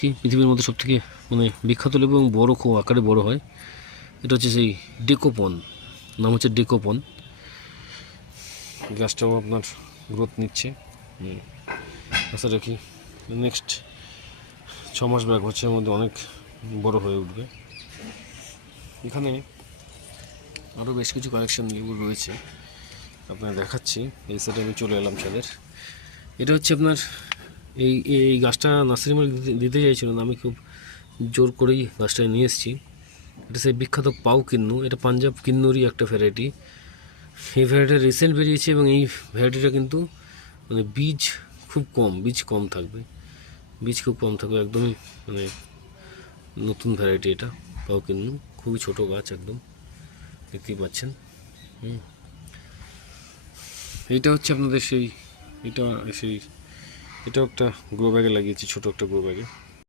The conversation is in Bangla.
কি পৃথিবীর মধ্যে সবথেকে মানে বিখ্যাত লেবু এবং বড়, খুব আকারে বড় হয়। এটা হচ্ছে সেই ডেকোপন, নাম হচ্ছে ডেকোপন। গাছটাও আপনার গ্রোথ নিচ্ছে। আশা রাখি নেক্সট 6 মাস বা 1 বছরের মধ্যে অনেক বড় হয়ে উঠবে। এখানে আরও বেশ কিছু কালেকশন লেবু রয়েছে, আপনার দেখাচ্ছি। এই সাইডে আমি চলে এলাম ছাদের। এটা হচ্ছে আপনার এই এই গাছটা নার্সারি মালিক দিতে চাইছিল না, আমি খুব জোর করেই গাছটা নিয়ে এসেছি। এটা সেই বিখ্যাত পাউ কিন্নু, এটা পাঞ্জাব কিন্নুরই একটা ভ্যারাইটি। এই ভ্যারাইটিটা রিসেন্ট বেরিয়েছে এবং এই ভ্যারাইটিটা কিন্তু মানে বীজ কম থাকবে, একদমই মানে নতুন ভ্যারাইটি। এটা পাউ কিন্নু, খুবই ছোট গাছ, একদম দেখতেই পাচ্ছেন। এইটা হচ্ছে আপনাদের সেই, এটা সেই, এটাও একটা গ্রো ব্যাগে লাগিয়েছি, ছোটো একটা গ্রো ব্যাগে।